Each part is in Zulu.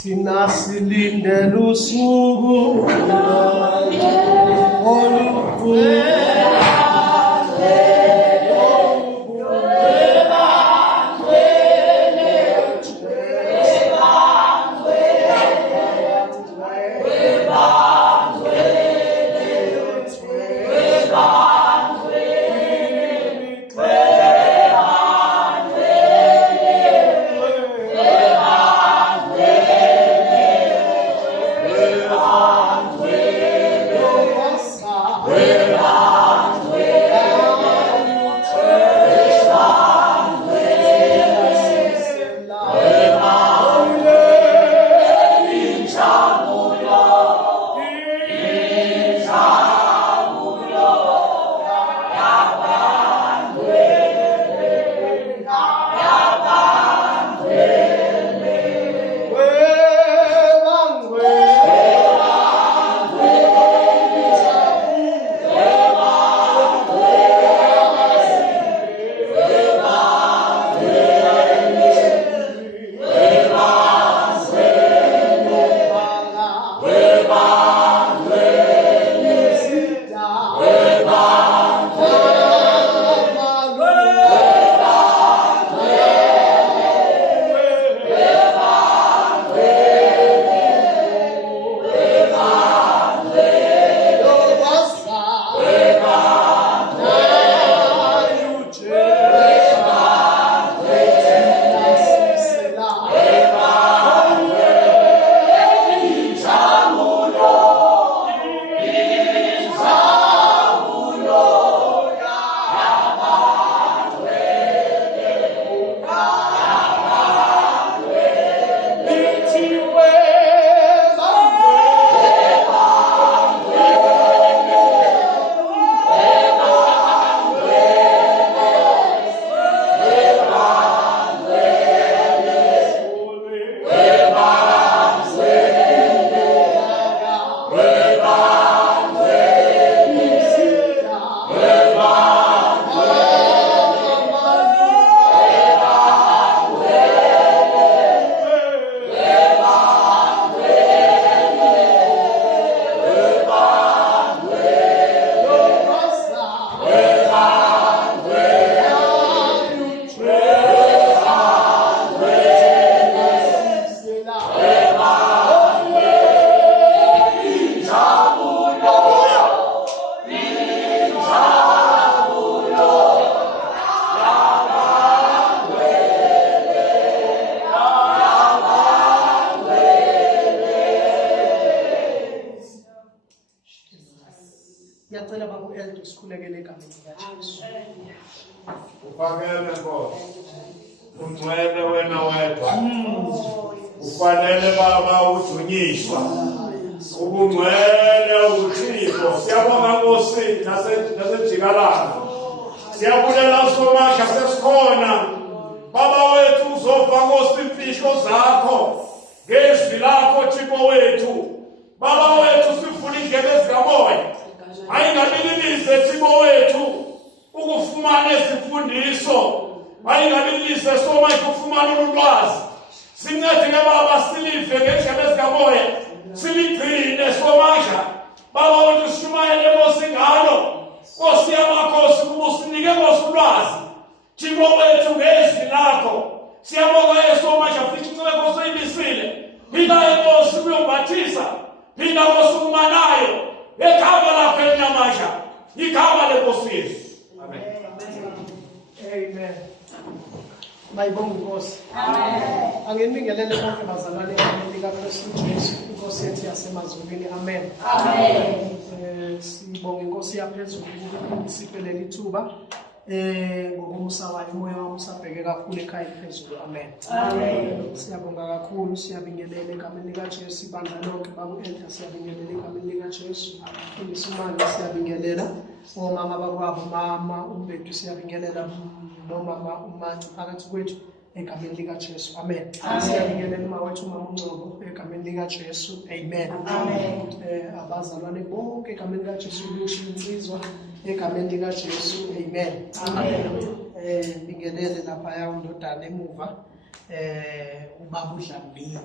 Thina silindele usuku Ngiyacela baba uEldo sikhulekele egameni likaJesu. Ufanele Nkosi. Ungcwele wena wedwa. Ufanele baba udunyiswa. Ubungcwele uThixo. Siyabonga Nkosi nasejikalanga. Siyabulela somasha sesikhona. Baba wethu uzopha Nkosi imfihlo zakho. Ngezwi lakho Thixo wethu. Baba wethu sifuna indlela ezikamoya. Ayingabililise Thixo wethu ukufumana isifundiso. Ayingabililise somashi ukufumana ulwazi. Sincede ke baba silive ngendlela ezikamoya. Siligcine somasha. Baba wethu sishumayele Nkosi ngalo. Nkosi yamakhosi ubusinike Nkosi ulwazi. Thixo wethu ngezwi lakho. Siyabonga somasha futhi incebo soyibisile. Phinda Nkosi uyombathisa. Phinda Nkosi umanayo. Igama lakho elinamasha. Igama leNkosi Yesu. Amen. Amen. Mayibonge Nkosi. Amen. Angeningelele bonke bazalwane egameni likaKristu Jesu, Inkosi yethu yasemazulwini. Amen. Amen. Sibonge Inkosi yaphezulu isiphelele ithuba. Ngokumsa wayo umoya wami usabheke kakhulu ekhaya phezulu. Amen. Amen. Siyabonga kakhulu, siyabingelela egameni likaJesu, ibandla lonke baba uElda siyabingelela egameni likaJesu. Ulisumane siyabingelela. Omama bakwabo, mama uMbethu siyabingelela, nomama uManci phakathi kwethu egameni likaJesu. Amen. Siyabingelela mawethu mama uNgcobo egameni likaJesu. Amen. Amen. Abazalwane bonke egameni likaJesu, lusho insizwa egameni likaJesu. Amen. Amen. Bingelele lapha ya undodana emuva ubaba uDlambini.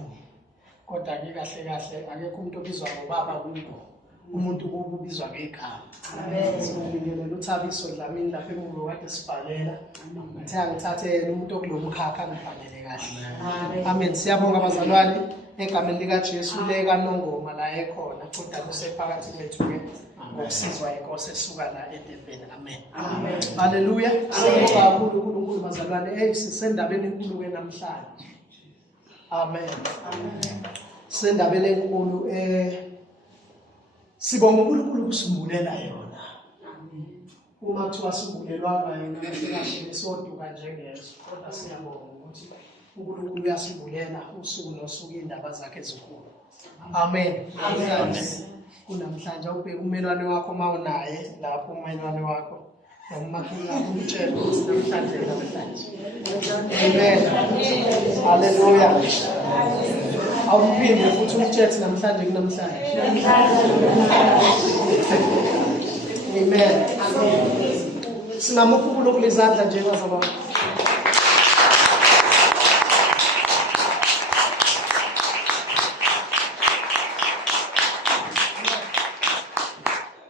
kodwa ke kahle kahle akekho umuntu obizwa ngobaba kubo. Umuntu ubizwa ngegama. Amen. Sibingelela uThabiso Dlamini lapha emuva kade sibhalela. Ngithathe yena umuntu okulomkhakha ngibhalele kahle. Amen. Siyabonga abazalwane egameni lika Jesu leka Nongoma la ekhona kodwa kusephakathi kwethu ke ngokusizwa inkosi esuka la eDurban. Amen. Amen. Haleluya. Siyabonga kakhulu uNkulunkulu bazalwane sisendabeni enkulu ke namhlanje. Amen. Amen. Sendabeni enkulu sibonga uNkulunkulu kusimbulela yona. Amen. Uma kuthiwa sibulelwa yona kahle soduka njengezo kodwa siyabonga ukuthi uNkulunkulu uyasibulela usuku nosuku indaba zakhe ezinkulu. Amen. Amen. Kunamhlanje ubheka umelwane wakho mawunaye lapho umelwane wakho nomakhulu umtshela ukuthi namhlanje. Amen. Haleluya. Awuphinde futhi umtshele namhlanje kunamhlanje. Amen. Amen. Singamukhulu kulezandla nje bazalwane.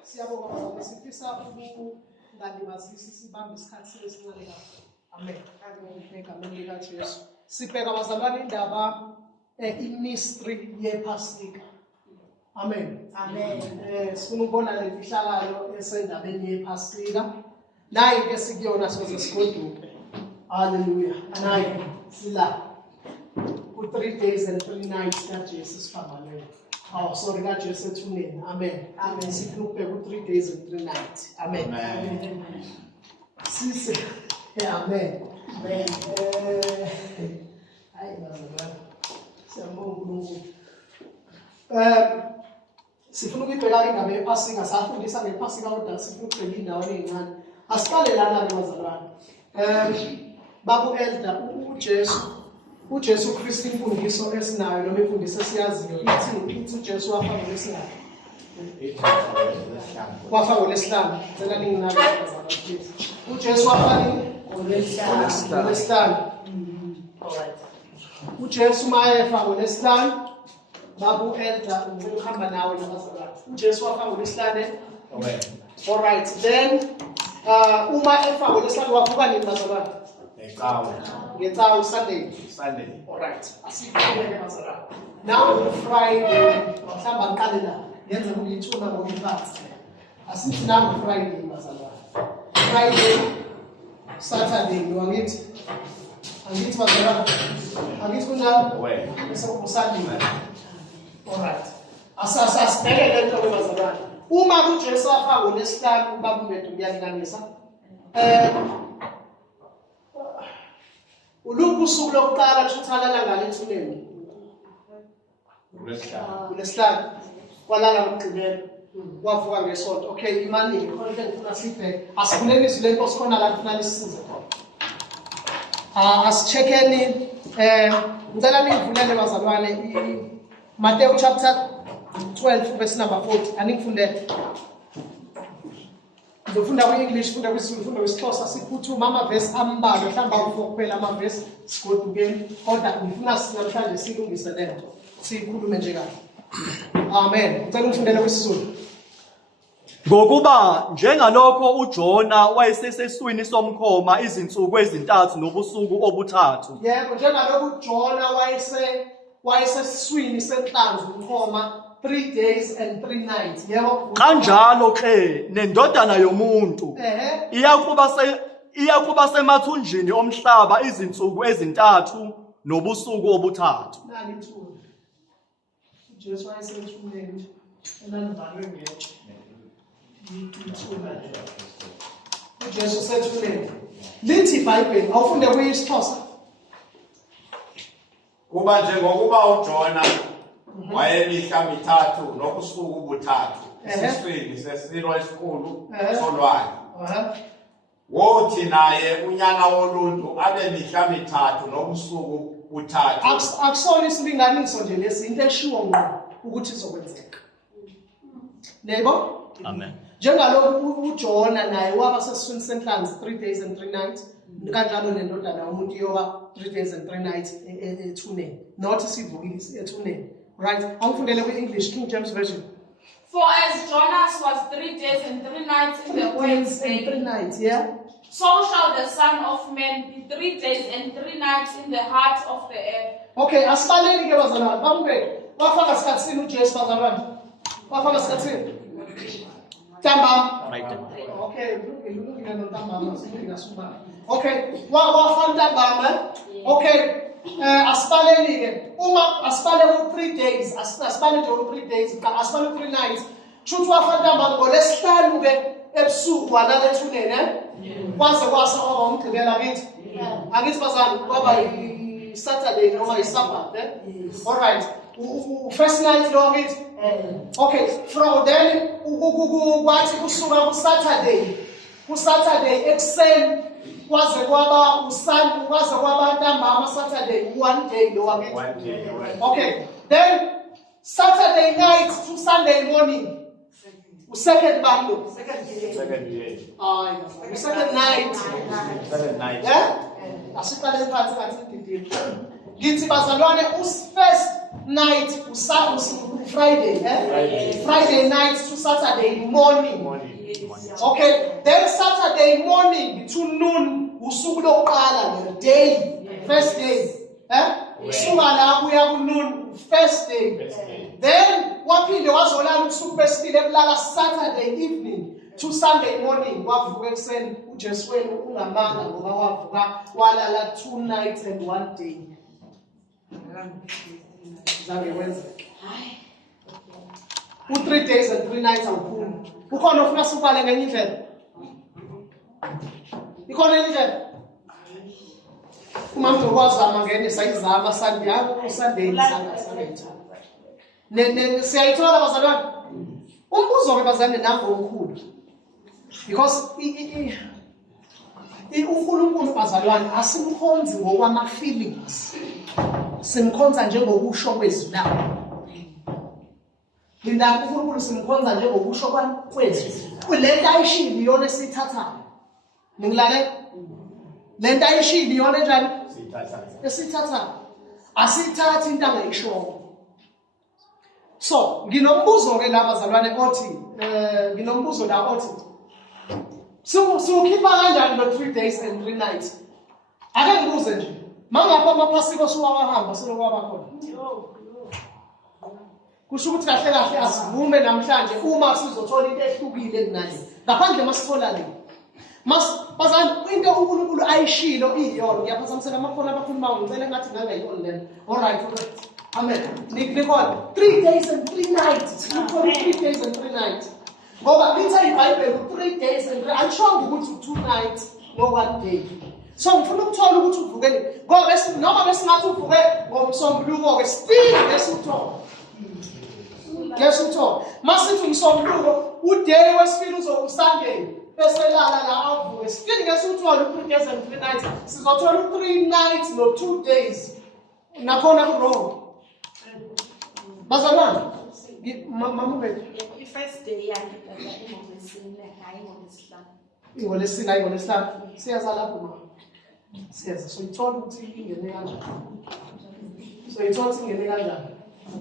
Siyabonga sifisa ukungalizisa sibambe isikhathi esincane kakhulu. Amen. Egameni lika Jesu. Sibheka abazalwane indaba i-mystery yePhasika. Amen. Amen. Sifuna ukubona le mfihlakalo esendabeni yePhasika. Nayi ke sikuyona soze sigoduke. Hallelujah. Nayi sila ku 3 days and 3 nights kaJesu siphambalele. Sorry kaJesu ethuneni. Amen. Amen. Sifuna ukubheka ku 3 days and 3 nights. Amen. Amen. Sisi. Amen. Amen. Hayi bazalwane. Siyabonga uNkulunkulu. Sifuna ukubheka indaba yePhasika safundisa ngePhasika kodwa sifuna ukubheka indawo ezincane. Asiqale lana ke bazalwane. Babu Elder uJesu Kristu imfundiso esinayo noma imfundiso esiyaziyo ithi uJesu wafa ngolesihlanu. Wafa ngolesihlanu. Cela ninginake bazalwane. uJesu wafa ngolesihlanu. Alright. uJesu mayefa ngolesihlanu. Babu Elder ngicela ukuhamba nawe nabazalwane. uJesu wafa ngolesihlanu. Amen. Alright. Then uma efa ngolesihlanu wavuka nini bazalwane? Ngecawu Sunday. Alright. Asiphilele bazalwane. Now Friday mhlamba ngiqale la. Yenza ukuyithuna ngokuphatha. Asithi nangu Friday bazalwane. Friday Saturday ngiwakithi. Angithi bazalwane. Angithi kunjalo? Bese uSunday. Alright. Asasibheke lento ke bazalwane. Uma uJesu wafa ngolesihlanu ubaba uMedu uyalinganisa. Uluphi usuku lokuqala kuthalala ngale ethuneni? Ngolesihlanu. Kwalala ngokugqibela. Wavuka ngesonto. Okay, imani khona into engifuna sibheke. Asivuleni izwi lenkosi khona la kufanele sisize khona. Asicheckeni ngicela nivulele bazalwane Matthew chapter 12 verse number 40. Aningifundele. Ngizofunda ku-English, funda kwisiZulu, funda kwisiXhosa, siphuthuma ama-verse ambalwa, mhlawumbe awu-4 kuphela ama-verse sigodukeni, kodwa ngifuna namhlanje silungise le nto, siyikhulume nje kahle. Amen. Ngicela ungifundele kwisiZulu. Ngokuba njengalokho uJona wayeseseswini somkhoma izinsuku ezintathu nobusuku obuthathu. Yebo, njengalokho uJona wayesesiswini senhlanzi umkhoma 3 days and 3 nights. Yebo. Kanjalo ke nendodana yomuntu iyakuba semathunjini omhlaba izinsuku ezintathu nobusuku obuthathu. Nani ithuna. uJesu wayesethuneni enanivalwe ngetshe. uJesu sethuneni. Lithi iBhayibheli awufunde kuyisiXhosa. Kuba njengokuba uJona wayemihla mithathu nobusuku buthathu esiswini sesilo esikhulu solwandle. Wothi naye unyana woluntu abe mihla mithathu nobusuku buthathu. Akusona isilinganiso nje lesi into eshiwo ngqo ukuthi izokwenzeka. Yebo? Amen. Njengalokhu uJona naye waba sesiswini senhlanzi 3 days and 3 nights. Kanjalo nendodana yomuntu yoba 3 days and 3 nights ethuneni. Not sivukile ethuneni. Right? Angifundele kwi-English King James Version. For as Jonas was 3 days and 3 nights in the 3 whale's days and 3 belly, nights, yeah? so shall the Son of Man be 3 days and 3 nights in the heart of the earth. Okay, asibaleni ke bazalwane. Bambe. Wafaka sikhatsini uJesu bazalwane. Wafaka sikhatsini. Ntambama. Okay, ilungile nontambama silungile suba. Okay, wafaka ntambama. Okay. Asibaleni ke. Uma asibale ku 3 days, asibale nje ku 3 days, asibale 3 nights. Shuthi wafaka ntambama ngolesihlanu ke ebusuku walala ethuneni, kwaze kwasa kwaba umgqibela kithi. Angithi bazalwane kwaba Saturday noma Sabbath, all right. First night lo ngithi. Okay, from then kwathi kusuka ku Saturday ekuseni kwaze kwaba uSunday kwaze kwaba ntambama Saturday 1 day lo ngithi. 1 day. Okay, then Saturday night to Sunday morning. Second bando. Second day. Second night. Second night. Yeah? Asiqale phansi kathi ididini. Ngithi bazalwane first night Friday, Friday night to Saturday morning. Okay, then Saturday morning to noon usuku lokuqala le day, first day. Suka la kuya ku noon, first day. Then waphinde wazolala usuku besibili ekulala Saturday evening to Sunday morning. Wavuka ekuseni uJesu wenu ungamanga ngoba wavuka walala 2 nights and 1 day. Zange wenzeke. U 3 days and 3 nights awuphumi. Ukhona ofuna sibale ngenye indlela? Ikhona enye indlela? Uma ngizokwazi ngene sayizama Sunday yabo Sunday siyayithola bazalwane. Umbuzo ke bazalwane nango omkhulu. Because uNkulunkulu bazalwane asimkhonzi ngokwama feelings. Simkhonza njengokusho kwezwi lakhe. Linda uNkulunkulu simkhonza njengokusho kwezwi. Lento ayishilo iyona esithathayo. Ningilale? Lento ayishilo iyona njani? Esithathayo. Asithathi into angayisho. So, nginombuzo ke la bazalwane othi nginombuzo la othi so khipha kanjani lo 3 days and 3 nights? Ake ngibuze nje. Mangapha amaphasiko siwahamba silokwaba khona. Kusho ukuthi kahle kahle asivume namhlanje uma sizothola into ehlukile kunale. Ngaphandle masithola le. Bazalwane into uNkulunkulu ayishilo iyona. Ngiyaphazamisela amakhona abakhuluma ngicela ngathi ngangayiyona lena. All right. Amen. Nikhona 3 days and 3 nights. 3 days and 3 nights. Ngoba litha iBhayibheli 3 days and 3. Angisho ukuthi 2 nights no 1 day. So ngifuna ukuthola ukuthi uvukele. Ngoba noma besingathi uvuke ngomsombuluko ke still ngesuthola. Ngesuthola. Masithi umsombuluko uday wesibili uzokuSunday. Bese lala la avuke. Still ngesuthola 3 days and 3 nights. Sizothola 3 nights no 2 days. Nakhona ku wrong. Bazalwane, mama bethu. First day yakhe ngolesine hayi ngolesihlanu. Ngolesine hayi ngolesihlanu. Siyaza lapho mama. Siyaza soyithola ukuthi ingene kanjani. Soyithola ukuthi ingene kanjani.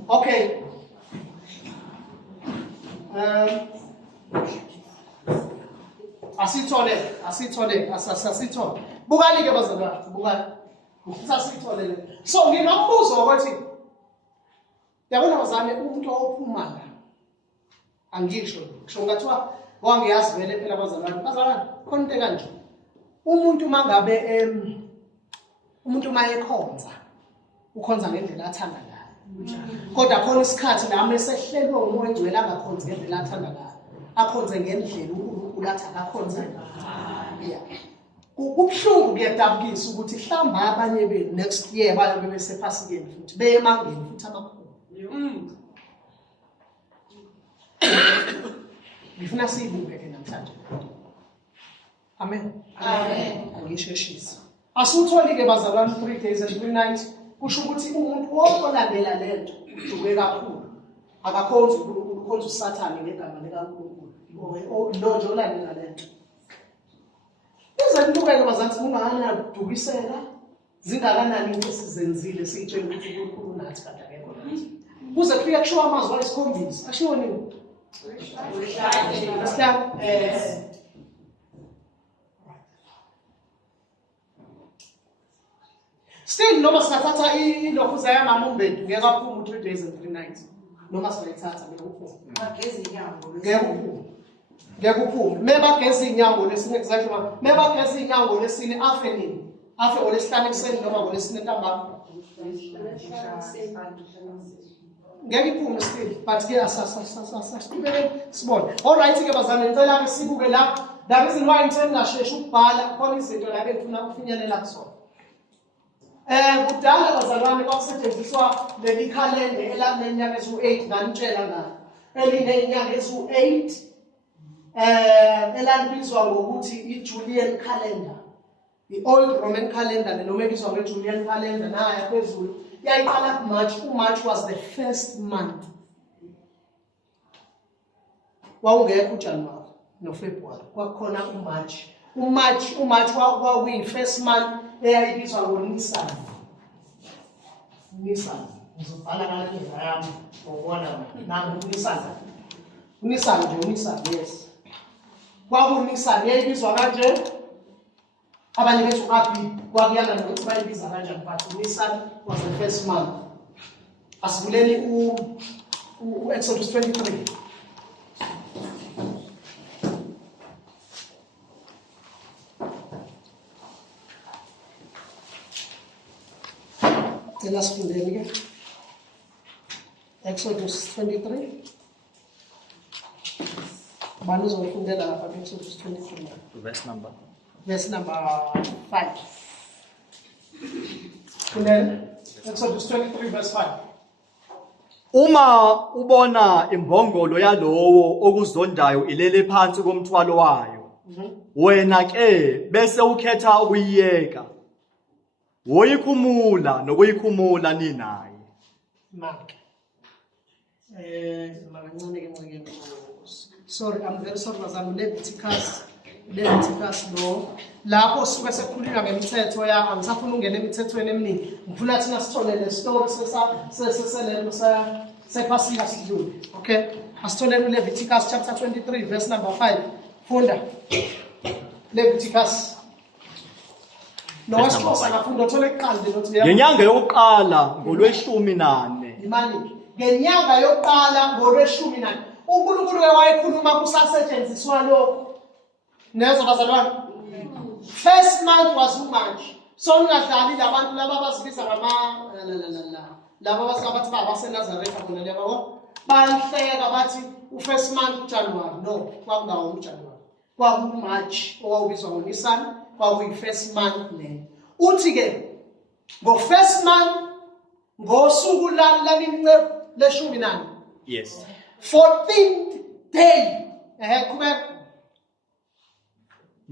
Okay. Asithole. Bukani ke bazalwane, bukani. Ngifisa sithole le. So nginombuzo ukuthi yabona bazane umuntu ophuma angisho ngathiwa wangiyazi vele phela bazalwane khona into kanje umuntu mangabe umuntu mayekhonza ukhonza ngendlela athanda ngayo kodwa khona isikhathi la mesehlelwe umoya engcwele angakhonzi ngendlela athanda ngayo akhonze ngendlela uNkulunkulu athi akakhonze yeah kubhlungu kuyadabukisa ukuthi mhlamba abanye be next year bayobe besephasikeni futhi beyemangeni futhi amakhulu. Ngifuna siyibuke ke namhlanje. Amen. Angisheshisa. Asutholi ke bazalwane 3 days and 3 nights kusho ukuthi umuntu wonke olandela lento uduke kakhulu. Akakhonzi uNkulunkulu, ukhonza uSathane ngegama likaNkulunkulu. Lo nje olandela lento. Izinto bazathi ungakanani ukudukisela zingakanani into esizenzile siyitshela ukuthi uNkulunkulu nathi kanti akekho nathi. kuze kufike kushiwo amazwi ayisikhombisa ashiwo nini still noma singathatha ilokhu zayamama umbethu ngeke aphume 3 days and 3 nights noma singayithatha ngeke uphume ngeke uphume mebageza inyango lesine exactly mebageza inyango lesine afe nini afe olesihlanu ekuseni noma ngolesine ntambama ngeke iphume still but ke asasibele sibone all right ke bazana ngicela ke sibuke la the reason why ngithe ngasheshi ukubhala khona izinto la bengifuna ukufinyelela kusona kudala bazalwane kwakusetshenziswa leli calendar elaneminyaka ezu-8 nganitshela ngalo eliney'nyanga ezu-8 elalibizwa ngokuthi i-Julian calendar i-Old Roman calendar noma ebizwa nge-Julian calendar naya phezulu yayiqala kuMarch. uMarch was the first month wawungekho uJanuwari noFebruwari kwakukhona uMarch kwakuyi-first month eyayibizwa ngoNisan. Ngizobhala kankela yami ngokubona nangu uNisan yes kwakuNisan yayibizwa kanje abanye bethu Abib kwakuyana nokuthi bayibiza kanjani but Nisan was the first month. Asivuleni u-Exodus 23. Let's put it again. Exodus 23. Exodus 23. Verse number. Verse number 5. And then Exodus 23 verse 5. Uma ubona imbongolo yalowo okuzondayo ilele phansi komthwalo wayo, wena ke bese ukhetha ukuyiyeka. Woyikhumula nokuyikhumula ninaye. Sorry, I'm very sorry bazami Leviticus lo lapho suke sekukhulunywa ngemithetho ya angisafuna ungena emithethweni eminingi ngifuna thina sithole le story seselelo sephasika sidlule. Okay, asithole Leviticus chapter 23 verse number 5. Funda Leviticus. Ngenyanga yokuqala ngolwe-14. Imani ngenyanga yokuqala ngolwe-14 uNkulunkulu wayekhuluma kusasetshenziswa lokho nezo bazalwane. First month was uMarch. So ngadlali labantu laba abazibiza laba abathi baseNazaretha bona labo bahleka bathi u-first month uJanuwari. No, kwakungawo uJanuwari, kwakuMarch owawubizwa ngoNisan. Kwakuyi first month le uthi ke ngo first month ngosuku le-14. Yes. 14th day qhubeka.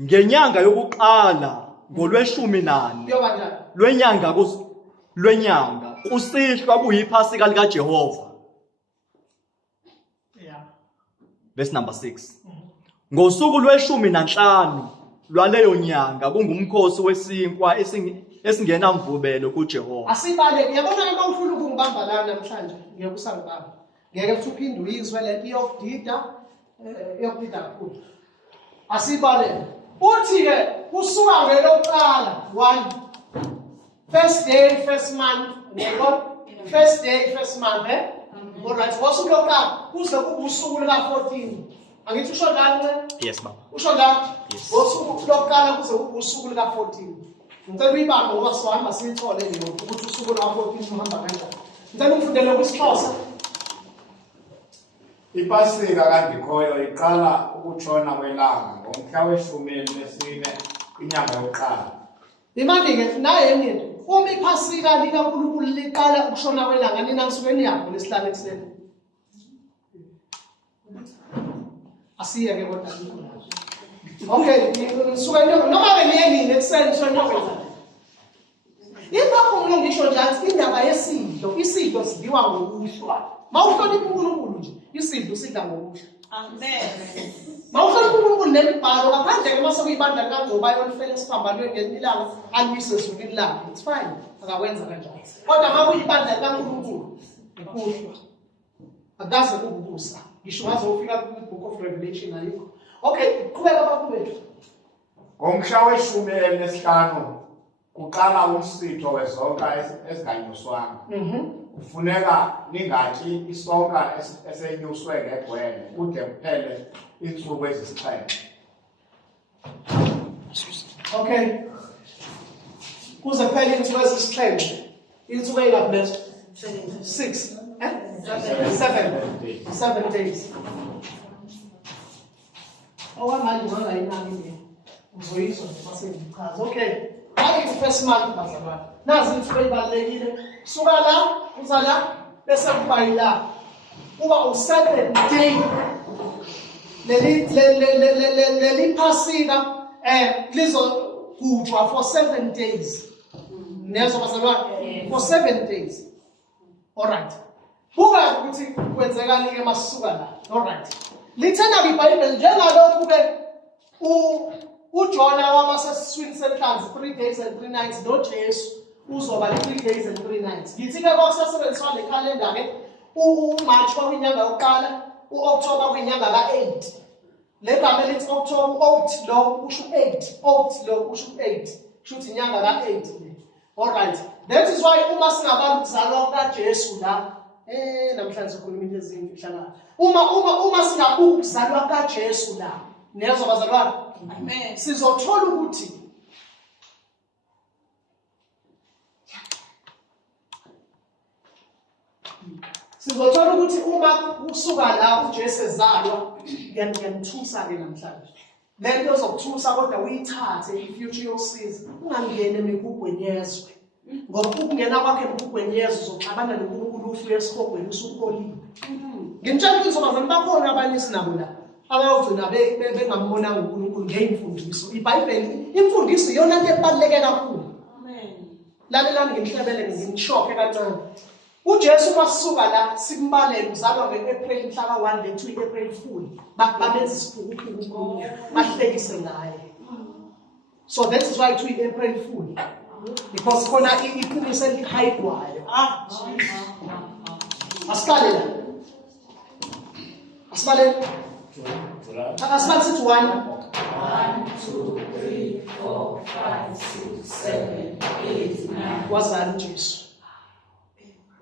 Ngenyanga yokuqala ngolwe-14 yoba njani lwenyanga kusihlwa kuyiphasika likaJehova. Yeah. Verse number 6. Ngosuku lwe-15 lwaleyo nyanga kungumkhosi wesinkwa esingenamvubelo kuJehova. Asibale yabona uma ufuna ukungibamba la namhlanje ngeke usangibamba. Ngeke futhi uphinde uyizwe le iyokudida kakhulu. Asibale uthi ke kusuka ngelokuqala 1 first day first month ngeke first day first month alright ngosuku lokuqala kuze kube usuku lika-14. Angithi usho njalo? Yes, baba. Usho njalo? Yes. Ngosuku lokuqala kuze kube usuku lika-14. Ngicela uyibambe ngoba sihamba siyithole nje ukuthi usuku lika-14 uhamba kanjani. Ngicela ufundele kwisixhosa. Ipasika kandikhoyo iqala ukutshona kwelanga ngomhla we-14 kwinyanga yokuqala. Imani ke naye nini uma iphasika likaNkulunkulu liqala ukushona kwelanga nina nisuke niyapho lesihlanu ekuseni. Asiye ke kodwa okay, nisuke noma beniye nini ekuseni sonokwenza. Yingakho ngisho nje indaba yesidlo, isidlo sidliwa ngokuhlwa. Mawuhlonipha uNkulunkulu nje, isidlo sidla ngokuhlwa. Amen. Mawuhlonipha uNkulunkulu nemibhalo ngaphandle ke mase kuyibandla kaNgcoba yolifele esiphambanweni ngelilanga alibise ezulwini lakhe. It's fine, akawenza kanjalo. Kodwa uma kuyibandla kaNkulunkulu ukuhlwa. Akaze kubusa. Ngisho ngaze ufika ku-book of Revelation ayikho. Okay, qhubeka bafowethu. Ngomhla weshumi elinesihlanu kuqala umsitho wezonka ezinganyuswanga. Kufuneka ningatyi isonka esenyuswe ngegwele kude kuphele iintsuku ezisixhenxe. Okay. Kuze kuphele iintsuku ezisixhenxe. Iintsuku ey'ngaphi lezo? 6. 7 days. Okwamanje ngangayinaki le. Uzoyizwa masengichaza. Okay. Ayithi first month bazalwane. Nazi izinto ezibalekile. Suka la, uza la, bese kuba yila. Kuba u7 day. Leli Pasika lizogujwa for 7 days. Nezo bazalwane for 7 days. All right. Buka ukuthi kwenzekani ke masisuka la. All right. Lithena iBhayibheli njengalokhu ke uJona wamasesiswini senhlanzi 3 days and 3 nights noJesu uzoba 3 days and 3 nights. Ngithi ke kwakusasebenziswa le calendar ke uMarch kwakuyinyanga yokuqala, uOctober kuyinyanga ka8. Le gama lithi October, Oct lo usho 8, Oct lo usho 8. Kushuthi inyanga ka8 le. All right. That is why uma singabantu kuzalwa kaJesu la namhlanje sikhuluma into ezimfihlakala. Uma singabuka ukuzalwa kaJesu la, nezo bazalwane. Amen. Sizothola ukuthi uma usuka la uJesu ezalwa, ngiyanithusa ke namhlanje. Lento ezokuthusa kodwa uyithathe i-future yosiza. Ungangene emigubhweni yezwe. Ngoba ukungena kwakhe emigubhweni yezwe uzoxabana noNkulunkulu ufuye esikhogweni usukholile. Ngimtshela ukuthi bazalwane bakhona abanye sinabo la. Abawugcina bengambonanga uNkulunkulu ngeyimfundiso. iBhayibheli imfundiso iyona into ebaluleke kakhulu. Amen. Lalelani ngimhlebele ngimshokhe kancane. uJesu masuka la simbalele uzalwa ngeApril mhla ka1 le 2 April Fool. Babenza isiphukuphuku bahlekise ngaye. So that is why 2 April Fool. Because khona iqiniso elihayidwayo. Asiqale la. Asibale. Asibale sithi 1 2 3 4 5 6 7 8 9 wazala uJesu.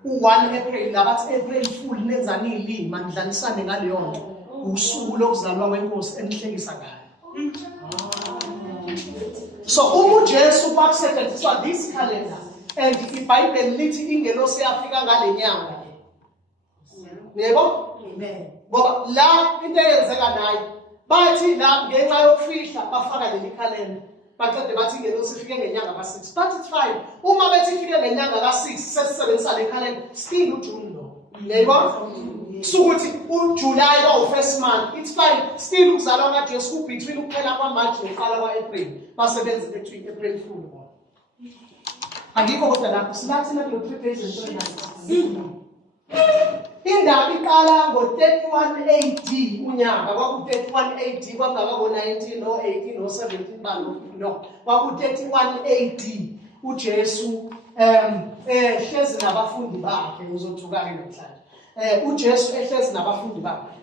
U1 April labathi April Fool nenzani ilimi mandlanisane ngaleyo nto. Usuku lokuzalwa kwenkosi enihlekisa ngayo. So uJesu kwakusetshenziswa this calendar and iBhayibheli lithi ingelosi yafika ngale nyanga. Yebo? Amen. Ngoba la into eyenzeka nayo bathi la ngenxa yokufihla bafaka leli calendar. Baqede bathi ingelosi ifike ngenyanga ka6. But it's fine. Uma bethi ifike ngenyanga ka6 sesisebenzisa le calendar still uJune lo. Yebo? Sukuthi uJuly wa first month. It's fine. Still uzalwa kaJesu between ukuphela kwaMarch nokuqala kwaApril. Basebenza between April Fool. Angikho kodwa lapho silathi na 3 days and 3 nights. Indaba iqala ngo31 AD unyaka kwaku31 AD kwangaba ngo19 no 18 no 17 balo no kwaku31 AD uJesu ehlezi nabafundi bakhe uzothuka ke namhlanje uJesu ehlezi nabafundi bakhe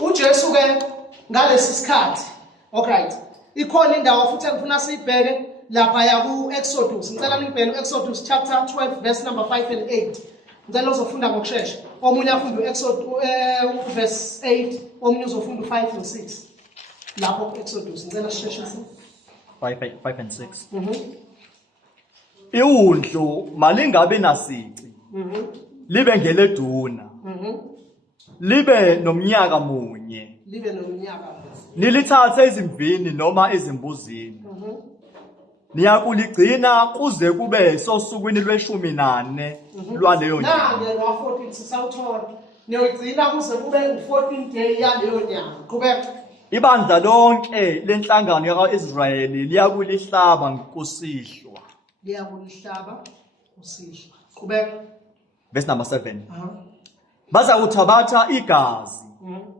uJesu ke ngalesi sikhathi alright ikhona indawo futhi engifuna siyibheke lapha ya kuExodus ngicela ningibheke uExodus chapter 12 verse number 5 and 8 ngicela uzofunda ngokusheshsha omunye afunda uExodus verse 8 omunye uzofunda u5 and 6 lapho kuExodus ngicela sisheshshe 5 and 6 Iwundlu malingabe nasici libe ngeleduna libe nomnyaka munye nilithathe izimvini noma izimbuzini niyakuligcina kuze kube sosukwini lwe14 lwaleyo nyanga. Nanga wa14 sisawuthola. Niyogcina kuze kube u14 day yaleyo nyanga. Qhubeka. Ibandla lonke lenhlangano yakwaIsrayeli liyakulihlaba kusihlwa. Liyakulihlaba kusihlwa. Qhubeka. Verse number 7. Baza uthabatha igazi.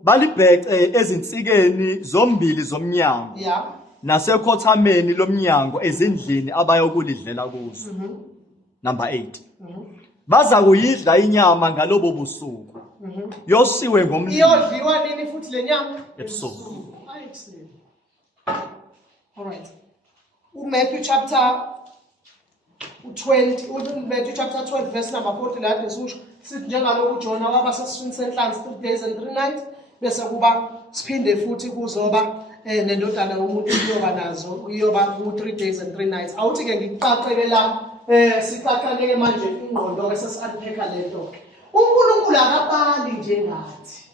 Balibhece ezinsikeni zombili zomnyango. Yeah. Nasekhothameni lomnyango ezindlini abayokulidlela kuzo. Number 8. Baza kuyidla inyama ngalobo busuku. yosiwe ngomlilo iyodliwa nini futhi le nyama Ebusuku. Excellent. All right. Matthew chapter 20, Matthew chapter 12 verse number 40 la desisho sithi njengalokhu uJona waba sesiswini senhlanzi 3 days and 3 nights bese kuba siphinde futhi kuzoba nendodana yomuntu iyoba nazo iyoba ku 3 days and 3 nights. Awuthi ke ngiqaqeke la siqaqeke manje ingqondo ke sesiunpack lento ke. uNkulunkulu akabali njengathi.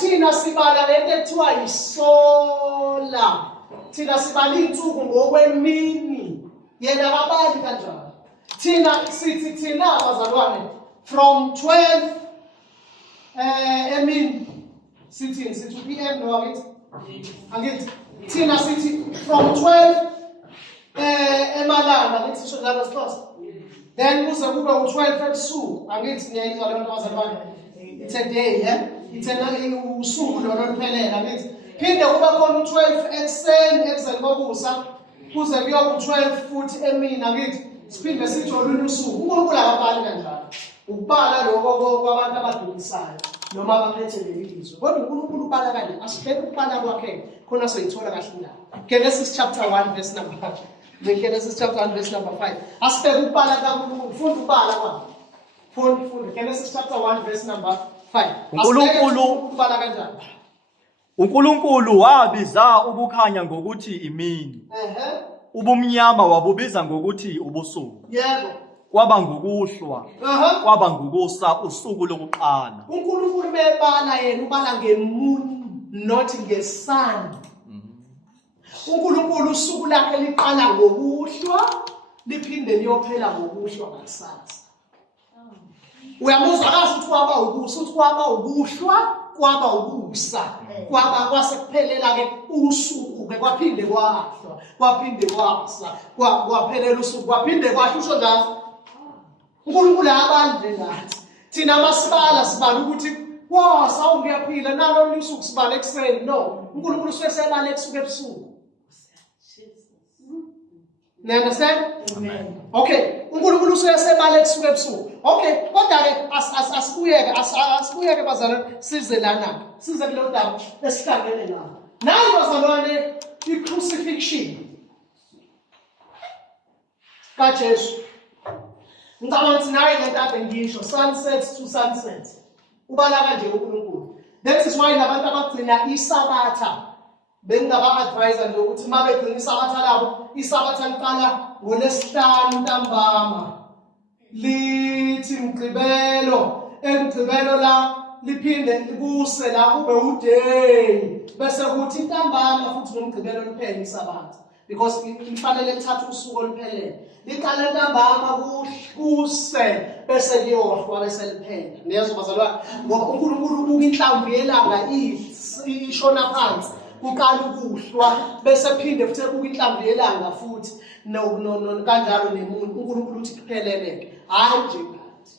Thina sibala lento ekuthiwa yisola. Thina sibala insuku ngokwemini. Yena akabali kanjalo. Thina sithi thina abazalwane from 12 emini sithi PM no angithi. Angithi thina sithi from 12 emalanga ngithi sho njalo sixhosa. Then kuze kube u12 ebusuku angithi niyayizwa lento abazalwane. It's a day, yeah? It's usuku lona oluphelela ngithi. Phinde kube khona u12 ekuseni kokusa kuze kuyoba u12 futhi emini ngithi. Siphinde sithi olunye usuku. uNkulunkulu akabali kanjalo. Ukubala lokho kwabantu abadukisayo noma abaphethe lelizwe. Kodwa uNkulunkulu ubala kanje asibheke ukubala kwakhe khona soyithola kahle indaba. Genesis chapter 1 verse number 5. Genesis chapter 1 verse number 5. Asibheke ukubala kaNkulunkulu. Funda ukubala kwakhe. Funda Genesis chapter 1 verse number 5. uNkulunkulu ukubala kanjani? uNkulunkulu wabiza ukukhanya ngokuthi imini ubumnyama wabubiza ngokuthi ubusuku Yebo. kwaba ngukuhlwa kwaba ngukusa usuku lokuqala. uNkulunkulu bebala yena ubala ngemoon not ngesun. uNkulunkulu usuku lakhe liqala ngokuhlwa liphinde liyophela ngokuhlwa ngakusasa. Uyamuzwa kahle ukuthi kwaba ukusa ukuthi kwaba ukuhlwa kwaba ukusa kwaba kwasekuphelela ke usuku ke kwaphinde kwahlwa kwaphinde kwasa kwaphelela usuku kwaphinde kwahlwa usho njalo. uNkulunkulu abanje ngathi thina masibala sibala ukuthi wasa ungiyaphila nalo usuku sibala ekseni. No, uNkulunkulu usesebala ebusuku ebusuku. You understand? Amen. Okay, uNkulunkulu usesebala ebusuku ebusuku. Okay, kodwa ke asibuyeke bazalwane size lana. Size kulo ndaba esihlangene nayo. Nayi bazalwane i-crucifixion kaJesu. Ngicabanga ukuthi nayi lento ade ngisho sunset to sunset. Ubala kanje uNkulunkulu. That is why labantu abagcina isabatha bengaba-advise nje ukuthi uma begcina isabatha labo, isabatha liqala ngoLwesihlanu ntambama lithi Mgqibelo, eMgqibelo la liphinde libuse la kube uday bese kuthi ntambama futhi ngoMgqibelo liphele isabatha because lifanele lithathe usuku oluphelele. Liqala ntambama kuse bese liyohlwa bese liphela. Niyezwa bazalwane, ngoba uNkulunkulu ubuka inhlamvu yelanga ishona phansi kuqala ukuhlwa bese phinde futhi ebuka inhlamvu yelanga futhi no kanjalo nemuntu. uNkulunkulu uthi kupheleleke hayi nje ngathi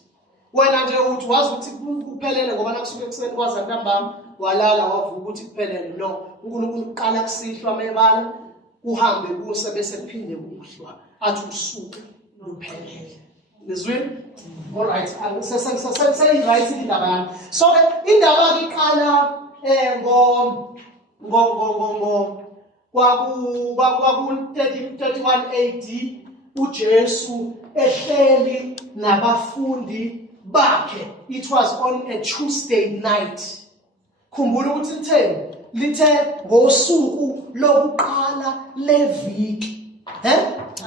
wena nje uthi wazi ukuthi kuphelele ngoba nakusuke ekuseni kwaza ntambama walala wavuka ukuthi kuphelele. No, uNkulunkulu uqala kusihlwa mebala kuhambe kuse bese kuphinde kuhlwa athi usuku luphelele. Nizwini? All right, right indaba yami. So indaba iqala kwaku 31 AD uJesu ehleli nabafundi bakhe. It was on a Tuesday night. Khumbula ukuthi lithe ngosuku lokuqala leviki.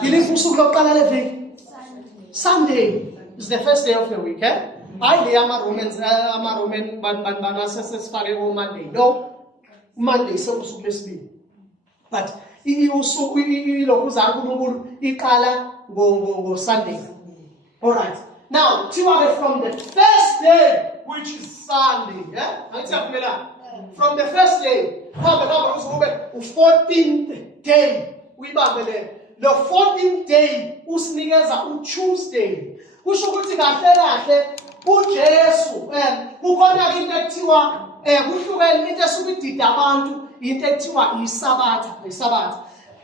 Yiliphi usuku lokuqala leviki? Sunday is the first day of the week, hayi le ama-Roman banasesifake ko-Monday. No, Monday sekusuku lesibili. But usuku ilokhu uzana uNkulunkulu iqala ngo-Sunday. All right. Now, from the first day, which is Sunday, from the first day, the 14th day, the 14th day, usinikeza Tuesday. Kusho ukuthi kahle uJesu kukhona into ekuthiwa kuhlukene into esuke idida abantu into ekuthiwa isabatha.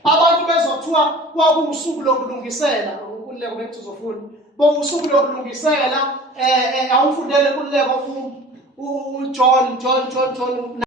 Abantu bezothiwa kwakuwusuku lokulungisela uNkulunkulu bekuzofuna bokusuku lokulungisela awufundele kululeko uJohn